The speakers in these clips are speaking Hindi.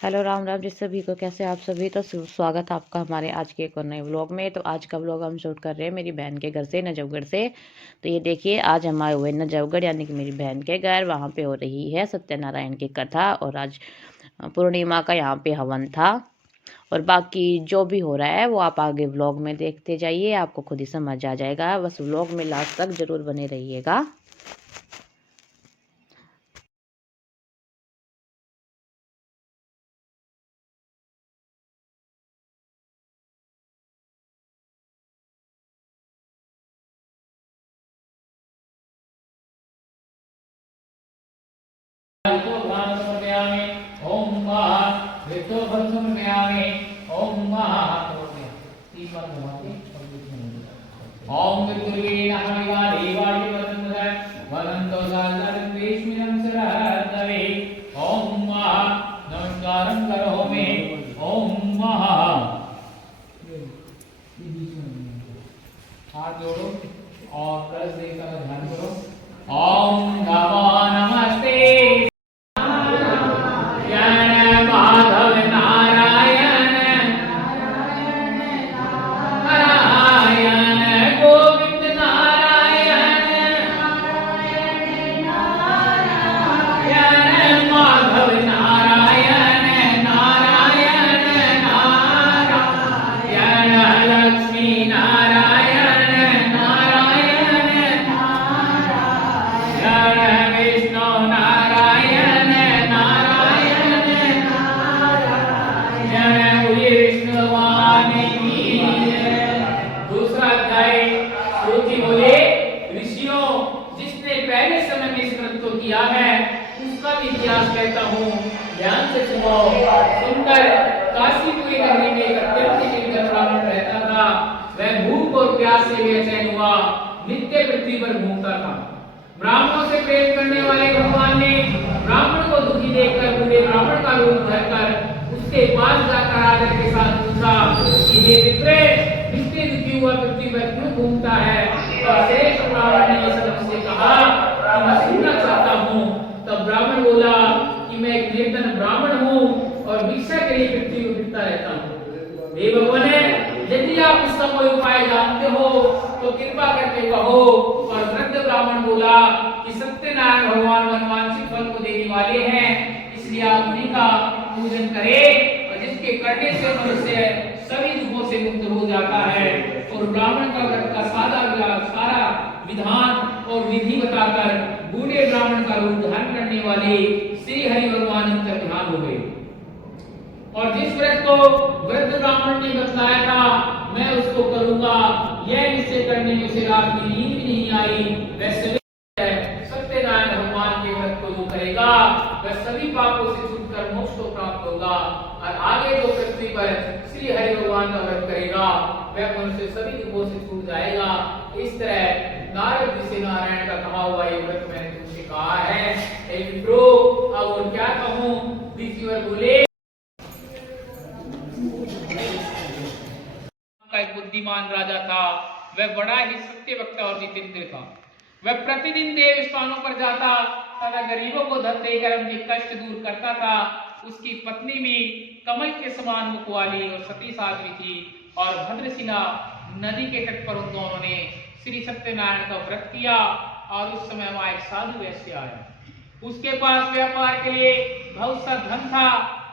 हेलो राम राम जी सभी को। कैसे आप सभी? तो स्वागत है आपका हमारे आज के एक और नए व्लॉग में। तो आज का व्लॉग हम शूट कर रहे हैं मेरी बहन के घर से, नजफगढ़ से। तो ये देखिए, आज हम आए हुए नजफगढ़ यानी कि मेरी बहन के घर। वहाँ पे हो रही है सत्यनारायण की कथा और आज पूर्णिमा का यहाँ पे हवन था। और बाकी जो भी हो रहा है वो आप आगे व्लॉग में देखते जाइए, आपको खुद ही समझ आ जाएगा। बस व्लॉग में लास्ट तक जरूर बने रहिएगा। ओम दुर्गे नमः देवाय वदन्त वदन्तो साधनं सरहदवे ओम नमस्कारं करोमि ओम हाथ जोड़ो और कलश देकर ध्यान करो। ओम नमो नमस्ते माधव नारायण नारायण गोविंद नारायण नारायण माधव नारायण नारायण नारायण लक्ष्मी नारायण नारायण नारायण विष्णु नारायण नारायण नारायण विष्णु भगवान की दूसरा अध्याय श्रुति बोले ऋषियों, जिसने पहले समय में इस ग्रंथ को किया है उसका भी इतिहास कहता हूँ, ध्यान से सुनो। सुनकर काशीपुरी नगरी में एक अत्यंत निर्धन ब्राह्मण रहता था। वह भूख और प्यास से बेचैन हुआ, नित्य पृथ्वी पर घूमता था। ब्राह्मणों से प्रेम करने वाले भगवान ने ब्राह्मण को दुखी देखकर बूढ़े ब्राह्मण का रूप धरकर उसके पास जाकर आदर के साथ पूछा कि हे मित्र, इतने दुखी हुआ पृथ्वी पर क्यों घूमता है? और श्रेष्ठ ब्राह्मण ने इस तरह से कहा कि मैं सुनना चाहता हूँ। तब ब्राह्मण बोला कि मैं एक निर्धन ब्राह्मण हूँ और भिक्षा के लिए पृथ्वी को फिरता रहता हूँ। हे भगवान, यदि आप इसका कोई उपाय जानते हो तो कृपा करके कहो। और वृद्ध ब्राह्मण बोला कि सत्यनारायण भगवान मनवांछित फल को देने वाले हैं, इसलिए आप उन्हीं का पूजन करें और जिसके करने से मनुष्य सभी दुखों से मुक्त हो जाता है। और ब्राह्मण का व्रत का सारा विधान और विधि बताकर बूढ़े ब्राह्मण का रूप धारण करने वाले श्री हरि भगवान अंतर्ध्यान हो गए। और जिस व्रत को वृद्ध ब्राह्मण ने बतलाया था मैं उसको करूंगा, यह निश्चय करने में उसे रात की नींद भी नहीं आई। वैसे सत्यनारायण भगवान के व्रत को जो करेगा वह सभी पापों से छूटकर मोक्ष को प्राप्त होगा। और आगे जो पृथ्वी पर श्री हरि भगवान का व्रत करेगा वह मनुष्य सभी दुखों से छूट जाएगा। इस तरह नारद जी से नारायण का कहा हुआ ये व्रत मैंने तुमसे कहा है। विप्रो, अब और क्या कहूँ? ऋषिवर बोले का एक बुद्धिमान राजा था। वह बड़ा ही सत्यवक्ता और जितेंद्र था। वह प्रतिदिन देव स्थानों पर जाता तथा गरीबों को धन देकर उनके कष्ट दूर करता था। उसकी पत्नी में कमल के समान मुख वाली और सती साध्वी थी। और भद्रशिला नदी के तट पर उन दोनों ने श्री सत्यनारायण का व्रत किया। और उस समय वहां एक साधु वैश्य आया। उसके पास व्यापार के लिए बहुत सा धन था।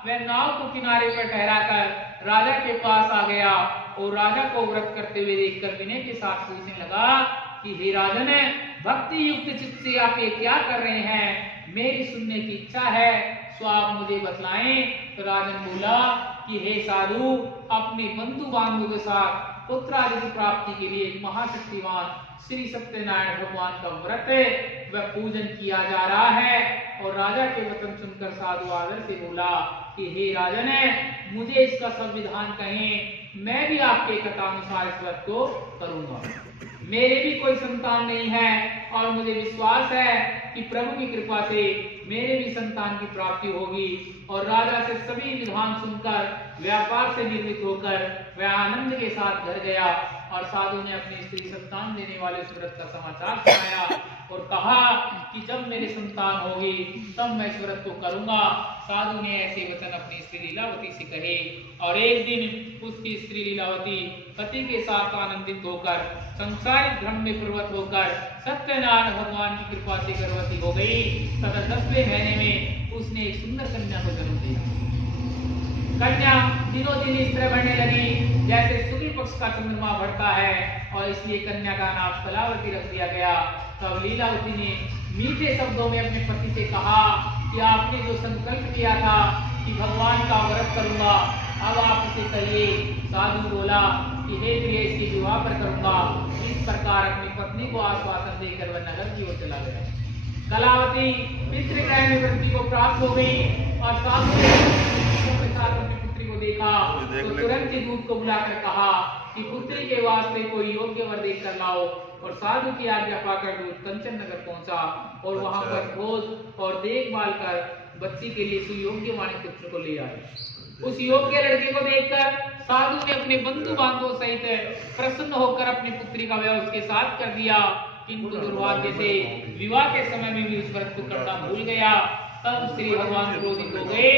वह नाव को किनारे पर ठहराकर राजा के पास आ गया और राजा को व्रत करते हुए देखकर विनय के साथ पूछने लगा कि हे राजन, भक्ति युक्त चित्त से आप ये क्या कर रहे हैं? मेरी सुनने की इच्छा है, सो आप मुझे बतलाएं। तो राजन बोला कि हे साधु, अपने बंधु बांधवों के साथ पुत्र आदि की प्राप्ति के लिए महाशक्तिमान श्री सत्यनारायण भगवान का व्रत वह पूजन किया जा रहा है। और राजा के वचन सुनकर साधु आदर से बोला कि हे राजन, मुझे इसका संविधान कहें, मैं भी आपके कथानुसार इस व्रत को करूंगा। मेरे भी कोई संतान नहीं है और मुझे विश्वास है कि प्रभु की कृपा से मेरे भी संतान की प्राप्ति होगी। और राजा से सभी विधान सुनकर व्यापार से निर्मित होकर वह आनंद के साथ घर गया और साधु ने अपनी स्त्री संतान देने वाले उस व्रत का समाचार सुनाया और कहा कि जब मेरे संतान होगी तब मैं इस व्रत को करूंगा। साधु ने ऐसे वचन अपनी स्त्री लीलावती से कहे और एक दिन उसकी स्त्री लीलावती पति के साथ आनंदित होकर संसारिक धर्म में प्रवृत्त होकर सत्यनारायण भगवान की कृपा से गर्भवती हो गई तथा 10वें महीने में उसने एक सुंदर कन्या को जन्म दिया। कन्या दिनों दिन इस तरह बढ़ने लगी जैसे शुक्ल पक्ष का चंद्रमा बढ़ता है और इसलिए कन्या का नाम कलावती रख दिया गया। तब लीलावती ने मीठे शब्दों में अपने पति से कहा कि आपने जो संकल्प किया था कि भगवान का व्रत करूंगा अब आप इसे करिए। साधु बोला कि हे प्रिय इसके विवाह पर करूंगा। इस प्रकार अपनी पत्नी को आश्वासन देकर वह नगर की ओर चला गया। कलावती पितृगृह में वृत्ति को प्राप्त हो गई और साधु के साथ अपनी पुत्री को देखा तो तुरंत ही दूत को बुलाकर कहा कि पुत्री के वास्ते कोई योग्य वर देख कर लाओ। और साधु की आज्ञा पाकर दूत कंचन नगर पहुंचा और वहां पर खोज और देखभाल कर बच्ची के लिए सुयोग्य वाणी पुत्र को ले आए। उस योग्य लड़के को देखकर साधु ने अपने बंधु बांधवों सहित प्रसन्न होकर अपनी पुत्री का विवाह उसके साथ कर दिया। किंतु दुर्भाग्य से विवाह के समय में भी उस व्रत को करना भूल गया। तब श्री भगवान क्रोधित हो गए,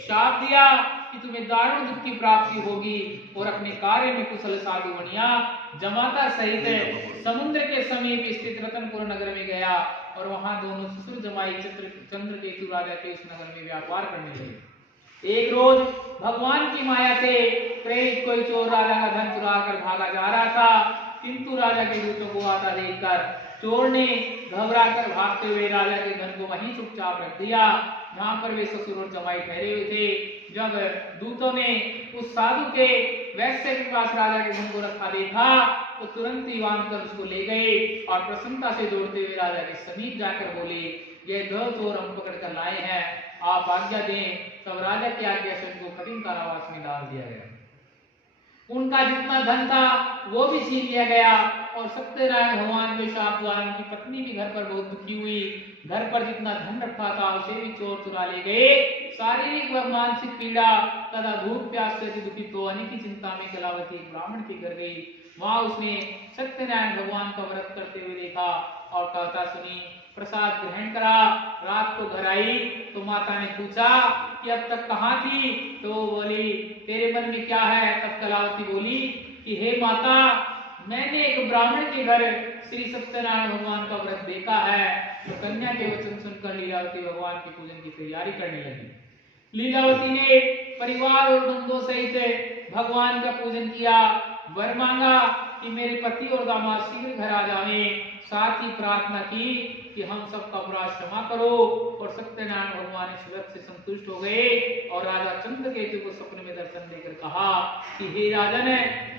शाप दिया कि तुम्हें दारुण दुख की प्राप्ति होगी और अपने कार्य में कुशल साधु बनिया जमाता सहित समुद्र के समीप स्थित रतनपुर नगर में गया और वहां दोनों ससुर जमाई चंद्रकेतु राजा के उस नगर में व्यापार करने लगे। एक रोज भगवान की माया से प्रेरित कोई चोर राजा का धन चुरा कर भागा जा रहा था, किंतु राजा के दूतों को आता देखकर चोर ने घबरा कर भागते हुए राजा के धन को वहीं चुपचाप रख दिया जहां पर वे ससुर और जमाई ठहरे हुए थे। जब दूतों ने उस साधु के वैश्य के पास राजा के धन को रखा देखा तो तुरंत ही बांध कर उसको ले गए और प्रसन्नता से दौड़ते हुए राजा के समीप जाकर बोले, ये दो चोर हम पकड़ कर लाए हैं, आप आज्ञा दें। तब राजा की आज्ञा से उनको कठिन कारावास में डाल दिया गया। उनका जितना धन था वो भी छीन लिया गया और सत्यनारायण भगवान के शाप द्वारा उनकी पत्नी भी घर पर बहुत दुखी हुई। घर पर जितना धन रखा था उसे भी चोर चुरा ले गए। शारीरिक व मानसिक पीड़ा तथा भूख प्यास से दुखित होने की चिंता में कलावती एक ब्राह्मण के घर गई। वहां उसने सत्यनारायण भगवान का व्रत करते हुए देखा और कथा सुनी, प्रसाद ग्रहण करा। रात को घर आई तो माता ने पूछा कि अब तक कहाँ थी, तो वो बोली तेरे मन में क्या है। तब कलावती बोली कि हे माता, मैंने एक ब्राह्मण के घर श्री सत्यनारायण भगवान का व्रत देखा है। तो कन्या के वचन सुनकर लीलावती भगवान के पूजन की तैयारी करने लगी। लीलावती ने परिवार और बंधुओं सहित भगवान का पूजन किया, वर मांगा कि मेरे पति और दामाद शीघ्र घर आ जाएं। साथ ही प्रार्थना की कि हम सबका अपराध क्षमा करो। और सत्यनारायण भगवान इस व्रत से संतुष्ट हो गए और राजा चंद्रकेतु को सपने में दर्शन देकर कहा कि हे राजन,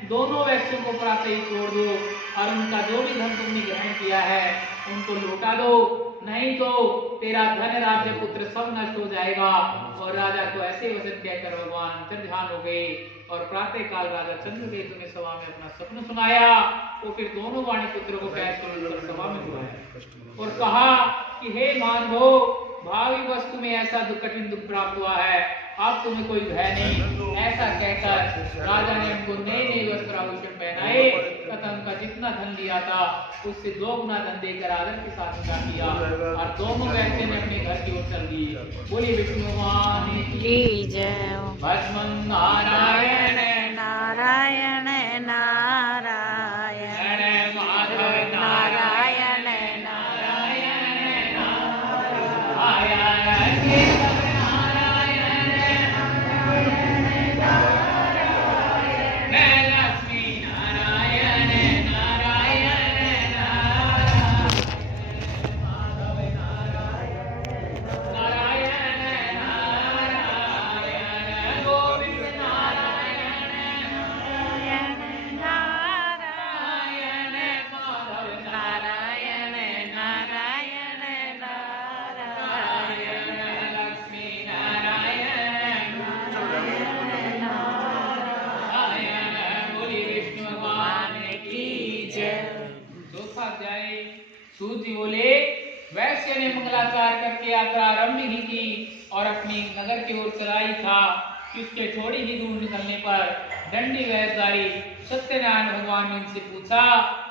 दोनों वैश्यों को प्रातः ही छोड़ दो और उनका जो भी धन तुमने ग्रहण किया है उनको लौटा दो, नहीं तो तेरा धन राज्य पुत्र सब नष्ट हो जाएगा। और राजा को ऐसे वचन कहकर भगवान अंतर्ध्यान हो गए और प्रातः काल राजा चंद्रकेतु ने सभा में अपना सपना सुनाया। तो फिर दोनों वाणी पुत्र को कैद कर सभा में बुलाया और कहा कि हे मानवो, भावी वस्तु में ऐसा कठिन दुख प्राप्त हुआ है, अब तुम्हें कोई भय नहीं। ऐसा कहकर राजा ने उनको नए नए वस्त्र आभूषण पहनाए तथा उनका जितना धन लिया था उससे 2 गुना धन देकर आदर के साथ विदा किया और दोनों वैश्य ने अपने घर की ओर चल दिए। बोलिए विष्णु भगवान की जय। भस्म नारायण नारायण नारायण माधव नारायण सूत जी बोले, वैश्य ने मंगलाचार करके यात्रा आरंभ ही की और अपनी नगर की ओर चलाई था कि उसके थोड़ी ही दूर निकलने पर दंडी वेशधारी सत्यनारायण भगवान ने उनसे पूछा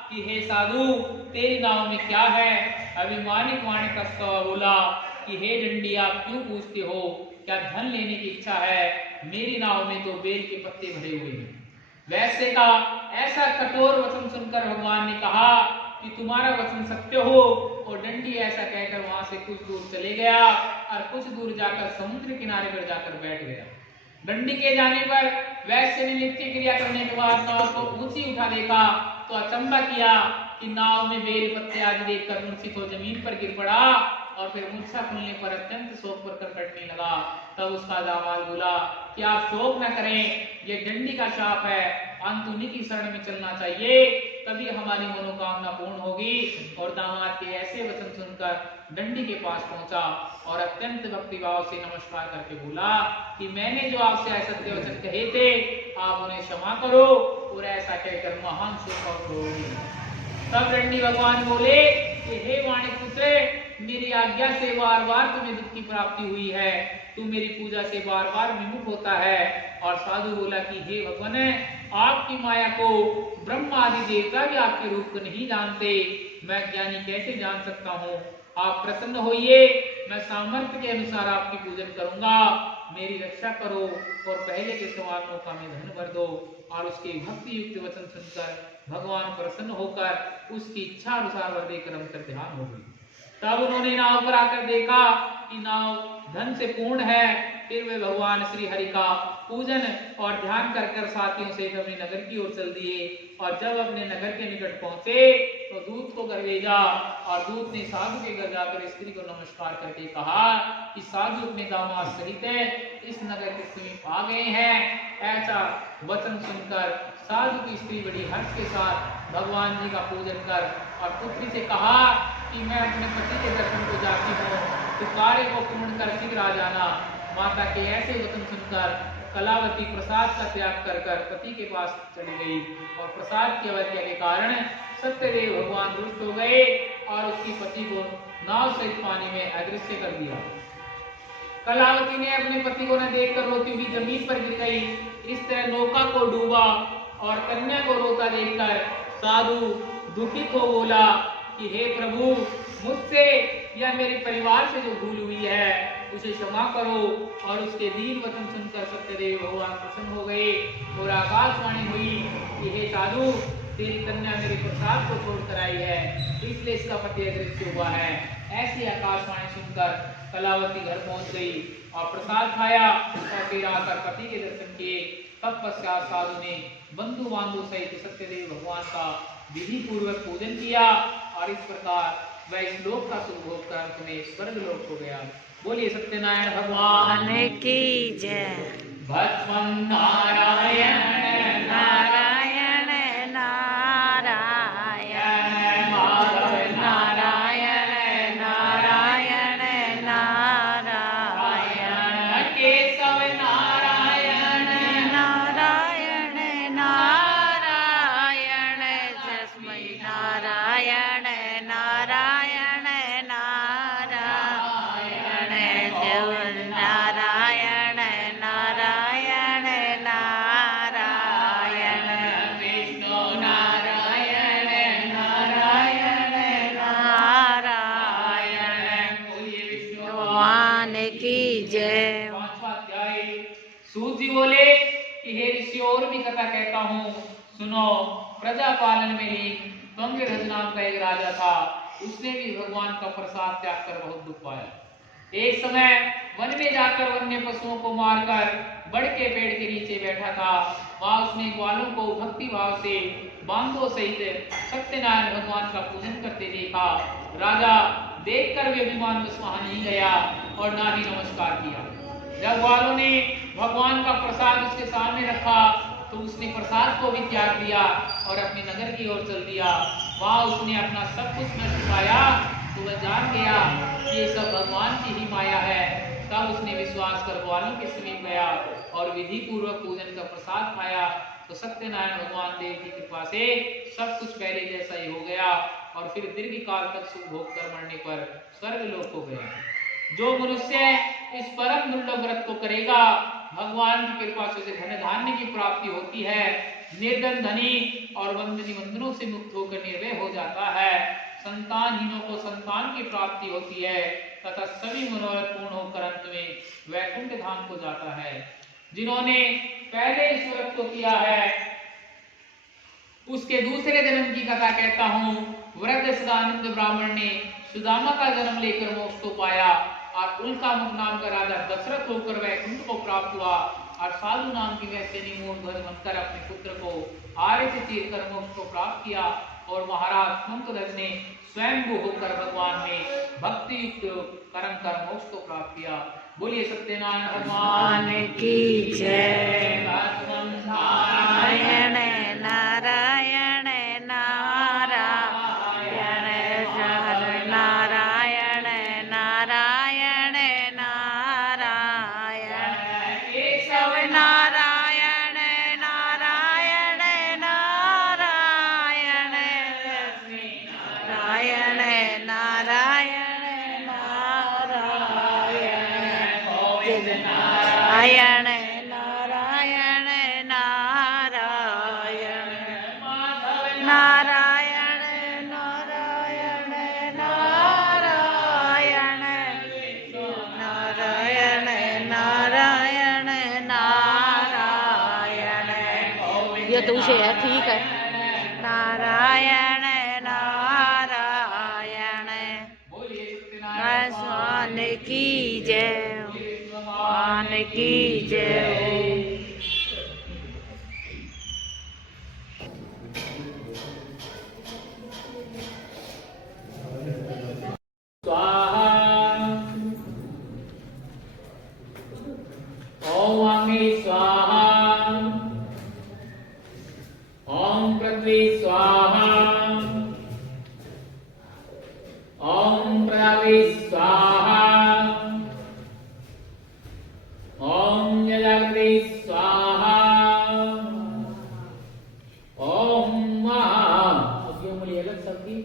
कि हे साधु, तेरी नाव में क्या है? अभिमानिक वाणी का बोला कि हे दंडी, आप क्यों पूछते हो? क्या धन लेने की इच्छा है? मेरी नाव में तो बेल के पत्ते भरे हुए हैं। वैसे का ऐसा कठोर वचन सुनकर भगवान ने कहा कि तुम्हारा वचन सत्य हो। और दंडी ऐसा कहकर वहां से कुछ दूर चले गया और कुछ दूर जाकर समुद्र किनारे पर जाकर बैठ गया। दंडी के जाने पर वैश्य ने नित्य क्रिया करने के बाद नाव को ऊंची उठा देखा तो अचंभा किया कि नाव में बेल पत्ते आदि देखकर मुंशी को जमीन पर गिर पड़ा और फिर मूर्छा खुलने पर अत्यंत शोक पर करकटने लगा। तब उसका दामाद बोला कि आप शोक न करें, ये दंडी का शाप है, अंत उन्हीं की शरण में चलना चाहिए, तभी हमारी मनोकामना पूर्ण होगी। और दामाद के ऐसे वचन सुनकर दंडी के पास पहुंचा और अत्यंत भक्तिभाव से नमस्कार करके बोला कि मैंने जो आपसे असत्य वचन कहे थे, आप उन्हें क्षमा करो। और ऐसा कहकर महान शोक और रो गई। तब दंडी भगवान बोले कि हे वाणिपुत्र, मेरी आज्ञा से बार बार तुम्हें दुख की प्राप्ति हुई है, तू मेरी पूजा से बार बार विमुख होता है। और साधु बोला कि हे भगवान, आपकी माया को ब्रह्मा आदि देवता भी आपके रूप को नहीं जानते, मैं ज्ञानी कैसे जान सकता हूँ? आप प्रसन्न होइए, मैं सामर्थ्य के अनुसार आपकी पूजन करूंगा, मेरी रक्षा करो और पहले के समान मौका में धन भर दो। और उसके भक्ति युक्त वचन सुनकर भगवान प्रसन्न होकर उसकी इच्छा अनुसार वर देकर अंतर ध्यान हो गई। तब उन्होंने नाव पर आकर देखा कि नाव धन से पूर्ण है। फिर वे भगवान श्री हरि का पूजन और ध्यान कर कर साथियों से अपने नगर की ओर चल दिए। और जब अपने नगर के निकट पहुंचे तो दूत को घर भेजा और दूत ने साधु के घर जाकर स्त्री को नमस्कार करके कहा कि साधु अपने दामाद सहित इस नगर के समीप आ गए हैं। ऐसा वचन सुनकर साधु की स्त्री बड़ी हर्ष के साथ भगवान जी का पूजन कर और पुत्री से कहा कि मैं अपने पति के दर्शन को जाती हूँ, तो कार्य को पूर्ण कर शीघ्र आ जाना। माता के ऐसे वचन सुनकर कलावती प्रसाद का त्याग कर कर पति के पास चली गई और प्रसाद की अवज्ञा के कारण सत्यदेव भगवान रुष्ट हो गए और उसकी पति को नाव सहित पानी में अदृश्य कर दिया। कलावती ने अपने पति को न देखकर रोती हुई जमीन पर गिर गई। इस तरह नौका को डूबा और कन्या को रोता देखकर साधु दुखित हो बोला कि हे प्रभु, मुझसे या मेरे परिवार से जो भूल हुई है उसे क्षमा करो। और उसके दीन वचन सुनकर सत्यदेव भगवान प्रसन्न हो गए और आकाशवाणी हुई कि हे साधु, तेरी कन्या मेरे प्रसाद को छोड़ कर आई है, इसलिए इसका पति अदृश्य हुआ है। ऐसी आकाशवाणी सुनकर कलावती घर पहुंच गई और प्रसाद खाया और फिर आकर पति के दर्शन किए। तत्पश्चात साधु ने बंधु बांधु सहित सत्यदेव भगवान का विधि पूर्वक पूजन किया और इस प्रकार वह इस लोक का सुख भोग कर अंत में स्वर्ग लोक हो गया। बोलिए सत्यनारायण भगवान की जय। भस्म नारायण नारायण नारायण माधव नारायण नारायण नारायण केशव नारायण नारायण नारायण जस्मै नारायण नारायण नारायण जय नारायण नारायण नारायण विष्णु नारायण नारायण नारायण बोलिए विष्णु भगवान की जय। पांचवा अध्याय। सूत जी बोले कि हे ऋषि, और भी कथा कहता हूँ, सुनो। प्रजा पालन में ही त्वंगिरध्वज नाम का एक राजा था। उसने भी भगवान का प्रसाद त्याग कर बहुत दुख पाया। एक समय वन में जाकर वन्य पशुओं को मारकर बड़ के पेड़ के नीचे बैठा था। वहां उसने ग्वालों को भक्ति भाव से बांधों सहित सत्यनारायण भगवान का पूजन करते देखा। राजा देखकर वे अभिमान बस वहां नहीं गया और ना ही नमस्कार किया। जब ग्वालों ने भगवान का प्रसाद उसके सामने रखा तो उसने प्रसाद को भी त्याग दिया और अपने नगर की ओर चल दिया। वहां उसने अपना सब कुछ नष्ट पाया तो वह जान गया कि ये सब भगवान की ही माया है। तब उसने विश्वास कर ग्वालों के समीप गया और विधि पूर्वक पूजन का प्रसाद खाया तो सत्यनारायण भगवान देव की कृपा से सब कुछ पहले जैसा ही हो गया और फिर दीर्घ काल तक सुख भोग कर मरने पर स्वर्ग लोक हो गया। जो मनुष्य इस परम दुर्लभ व्रत को करेगा भगवान की कृपा से धन धान्य की प्राप्ति होती है। निर्धन धनी और बंधनी बंधनों से मुक्त होकर निर्भय हो जाता है। संतानहीनों को संतान की प्राप्ति होती है तथा सभी मनोरथ पूर्ण होकर अंत में वैकुंठ धाम को जाता है। जिन्होंने पहले ईश्वरत्व किया है उसके दूसरे जन्म की कथा कहता हूँ। वृद्ध सदानंद ब्राह्मण ने सुदामा का जन्म लेकर मोक्ष को पाया और उनका मुख नाम का राजा दशरथ होकर वैकुंठ को प्राप्त हुआ और साधु नाम की वैश्यनी मूढ़ बनकर अपने पुत्र को आर्य से चीर कर मोक्ष को प्राप्त किया और महाराज मंत्रध्वज ने स्वयं होकर भगवान में भक्ति युक्त कर्म कर मोक्ष को प्राप्त किया। बोलिए सत्यनारायण भगवान की जय। नारायण नारायण नारायण नारायण नारायण नारायण केशव नारायण नारायण नारायण नारायण नारायण नारायण नारायण नारायण नारायण नारायण नारायण नारायण नारायण नारायण। ये तो उसे है, ठीक है। नारायण नारायण भगवान की जय, भगवान की जय। स्वाहा। ओम वामे स्वाहा। ओम पृथ्वी स्वाहा। ओम पृथ्वी स्वाहा। ओम जलाग्नि स्वाहा। ओम महा। अब ये उंगली अलग सबकी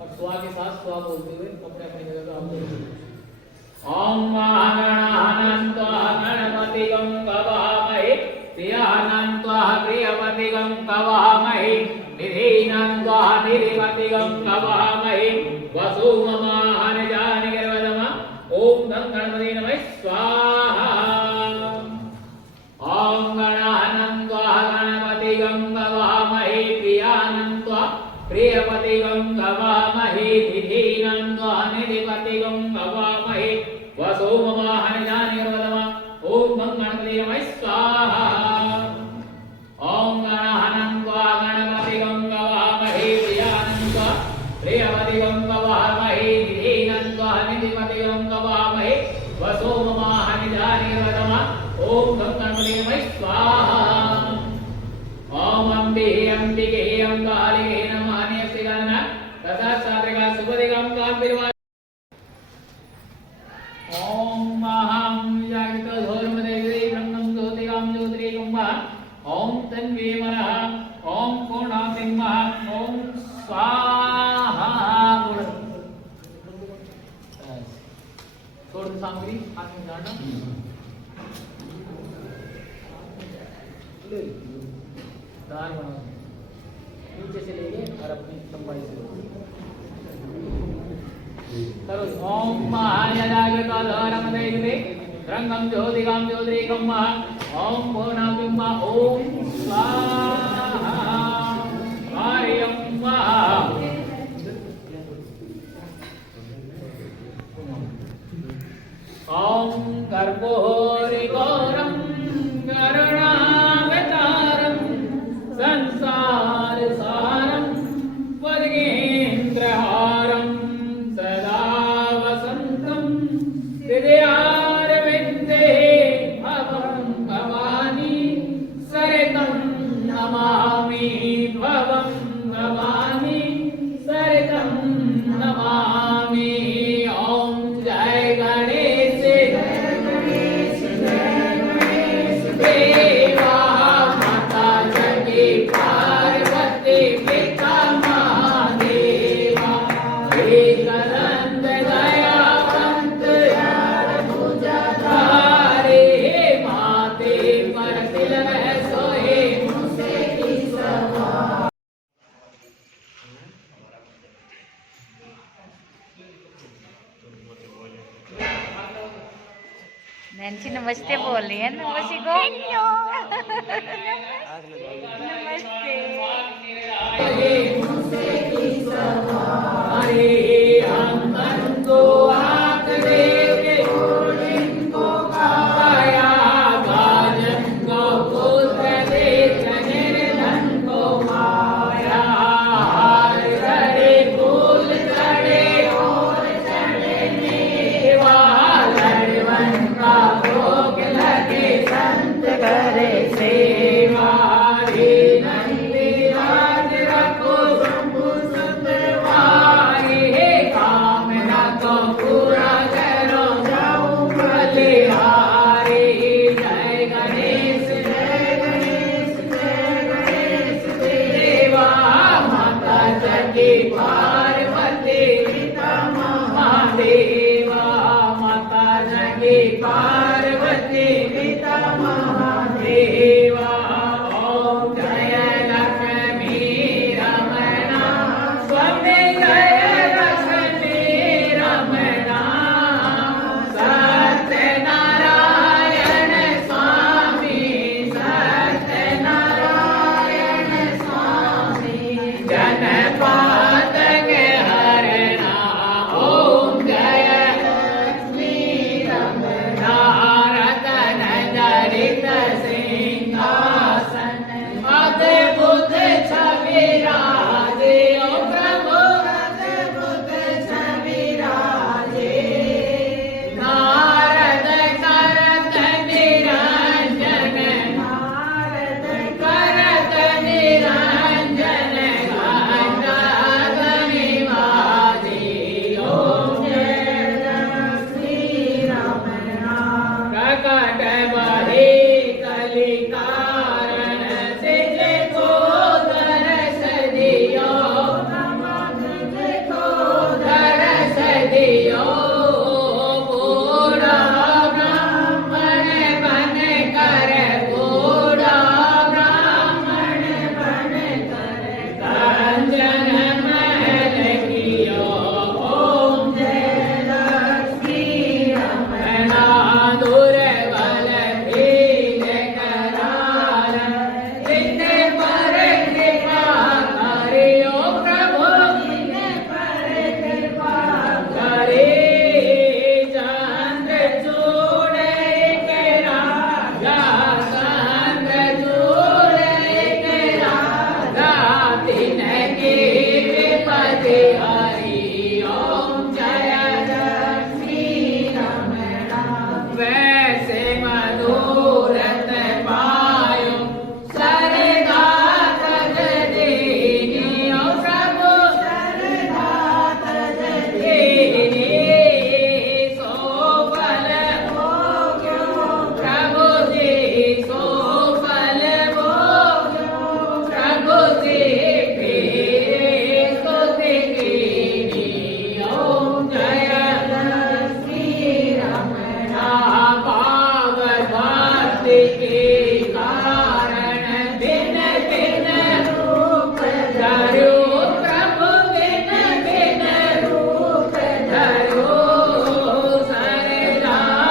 और स्वा के साथ स्वा बोलते हुए अपने अपने जगह पे आप बोलिए। ओम महागणानंत्वा गणपतिगं कवामहे धियानंत्वा प्रियपतिगं कवामहे निधीनंत्वा निधिपतिगं कवामहे वसुममाहनजानि गर्वदम। ओम गं गणपति नमः स्वाहा। ओम गणानंत्वा गणपतिगं कवामहे प्रियानंत्वा प्रियपतिगं कवामहे निधीनंत्वा निधिपतिगं कवामहे वसुममाहनजानि गर्वदम। ओम गं गणपति नमः स्वाहा। ओम गणानंत्वा गणपतिगं कवामहे प्रियानंत्वा प्रियपतिगं कवामहे निधीनंत्वा निधिपतिगं कवामहे वसुममाहनजानि गर्वदम। ओम गं गणपति नमः स्वाहा। ओम अम्बे अम्बिके अम्बालिके नमः अन्यस्य गणना तथा सात्रिका सुपदिगं काम्बिर्वा। ओम महं जागृत धर्मदेवी ब्रह्मं ज्योतिगं ज्योतिरेकं। ओम तन्वे मनः। ओम पूर्णासिंह। ओम स्वाहा। छोड़ दो सामग्री हाथ में डालना। दान बनाओ नीचे से लेके और अपनी लंबाई से करो। ओम महायदागत धर्मदेवी रंगं ज्योतिगं ज्योतिरेकं। ओम पूर्णासिंह। ओम स्वाहा। हरिं महा। ओम कर्पूरगौरं करुणावतारं संसारसारं वदगेन्द्रहारं सदा वसन्तं हृदयारविन्दे भवं भवानी सरितं नमामि। भवं भवानी सरितं नमामि। ओम जय गणेश नैन्सी नमस्ते बोल रही है नमस्ते को। पार्वती पिता महादेवा ओम जय लक्ष्मी रमणा स्वामी जय लक्ष्मी रमणा सत्यनारायण स्वामी सत्यनारायण स्वामी जनपाद के हरणा ओम जय रतन जरित सिंहासन अद्भुत छवि राजे ओ प्रभु अद्भुत छवि राजे नारद करत निरंजन नारद करत निरंजन घंटाधनि वाजे ओम जय लक्ष्मी रमणा प्रकट बहे कलि कारण सिद्ध को दरस दियो को दरस दियो बूढ़ा ब्राह्मण बन कर बूढ़ा ब्राह्मण बन कर कंचन महल कियो ओम जय लक्ष्मी रमणा दुर्बल भील कराल जिन पर कृपा करियो प्रभु जिन पर कृपा करे चंद्र चूड़ के राजा चंद्र चूड़ के राजा तिनकी विपत्ति हरि ओम जय लक्ष्मी रमणा वैसे मनोरथ पायो सरदा तज दीनी ओ प्रभु सरदा तज दीनी सो फल भोग्यो प्रभु जी सो फल भोग्यो प्रभु जी फिरे स्तुति कीनी ओम जय लक्ष्मी रमणा पावन भक्ति के कारण भिन्न भिन्न रूप धरो प्रभु भिन्न भिन्न रूप धरो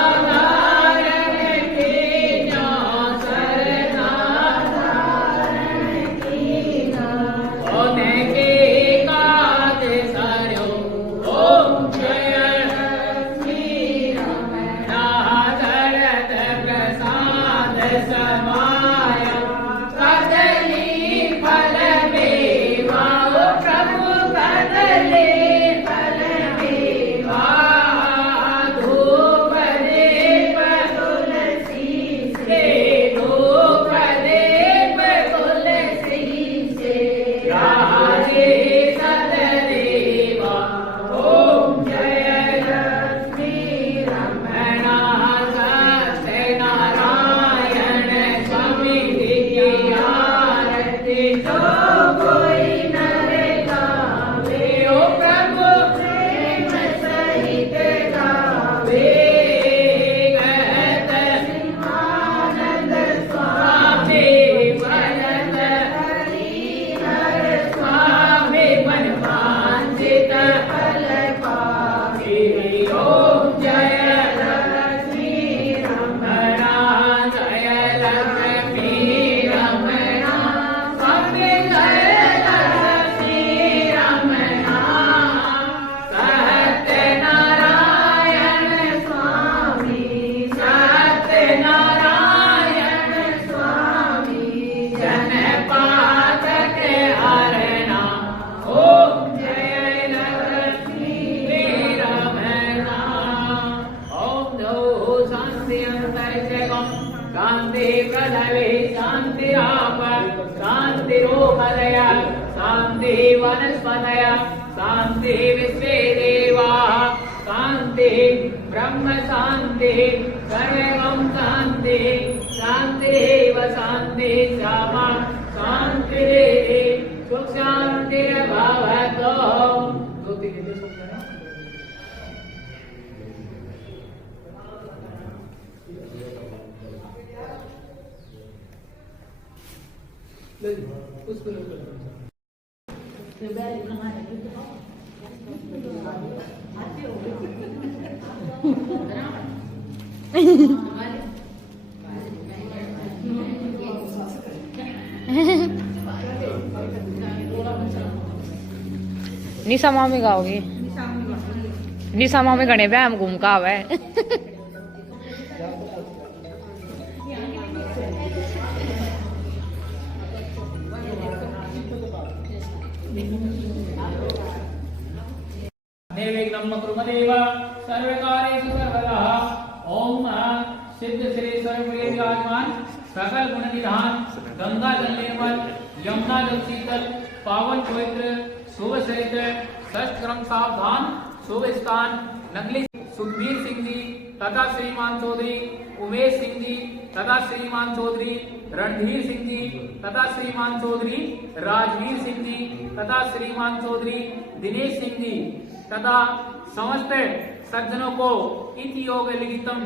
सरदाधारण कीन्यो सरदाधारण कीन्यो उनके काज सरो ओम जय लक्ष्मी रमणा धरत प्रसाद समाया कदली फल मेवा ओ प्रभु कदली फल मेवा धूप दीप तुलसी से धूप दीप तुलसी से राजे सददेवा ओम जय लक्ष्मी रमणा सत्यनारायण स्वामी शांति प्रलये शांतिराप शांतिरोपदय शांति वनस्पतय शांति विश्वे देवाः शांति ब्रह्म शांति सर्वं शांति शांतिरेव शांति श्यामा शांतिरेव सुख शांतिर्भवतु। निशा मामी गाओगी? निशा मामी गणे बे हम घूम का आवे। निर्विघ्नं कुर्मदेव सर्वकार्येषु सर्वदा। ओम सिद्ध श्री सर्वप्रिय विराजमान सकल गुण निधान गंगा जल निर्मल यमुना जल शीतल पावन पवित्र शुभ सहित षष्ठ क्रम सावधान शुभ स्थान नकली सुखबीर सिंह जी तथा श्रीमान चौधरी उमेश सिंह जी तथा श्रीमान चौधरी रणधीर सिंह जी तथा श्रीमान चौधरी राजवीर सिंह जी तथा श्रीमान चौधरी दिनेश सिंह जी तथा समस्त सज्जनों को इति योग लिखितम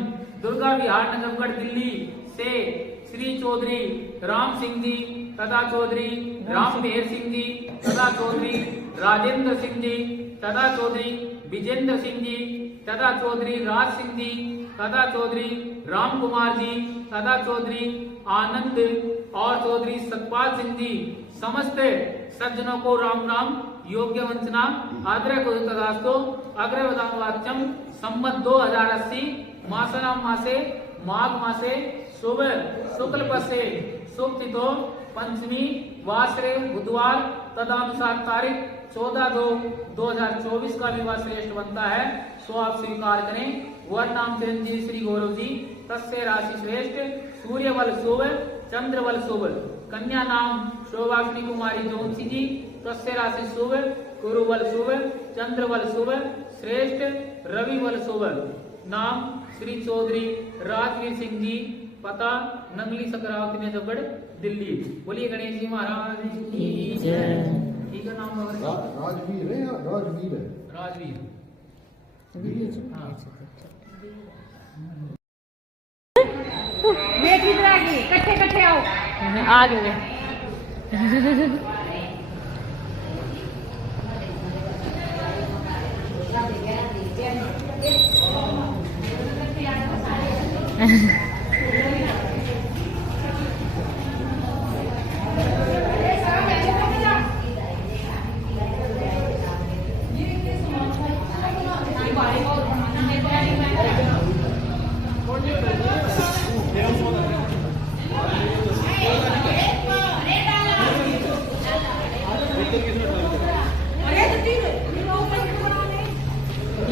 दुर्गा विहार नजफगढ़ दिल्ली से श्री चौधरी राम सिंह जी तथा चौधरी राम मेहर सिंह जी तथा चौधरी राजेंद्र सिंह जी तथा चौधरी विजेंद्र सिंह जी तथा चौधरी राज सिंह जी तथा चौधरी राम कुमार जी तथा चौधरी आनंद और चौधरी सतपाल सिंह जी समस्त सज्जनों को राम राम योग्य वंचना आदर तथास्तु अग्रवदान वाच्यम संवत 2080 मासनाम मासे माघ मासे शुभ शुक्ल पक्षे शुभ तिथो पंचमी वासरे बुधवार तदनुसार तारीख 14/2/2024 का विवाह श्रेष्ठ बनता है सो आप स्वीकार करें। वर नाम चिरंजीव श्री गौरव जी तस्य राशि श्रेष्ठ सूर्य बल शुभ चंद्र बल शुभ कन्या नाम शोभाग्नि कुमारी जोशी जी तस्य राशि शुभ गुरु बल शुभ चंद्र बल शुभ श्रेष्ठ रवि बल शुभ नाम श्री चौधरी राजवीर सिंह जी पता नंगली सकरावती नजफगढ़ दिल्ली। बोलिए गणेश जी महाराज की जय। ठीक है नाम राजवीर है या राजवीर है? राजवीर। बेटी इधर आ गई कट्ठे कट्ठे आओ आ गए।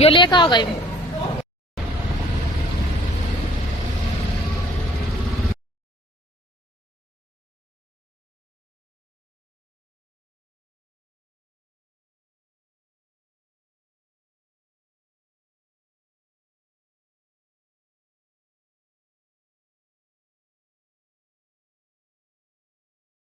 यो लेकर आ गए।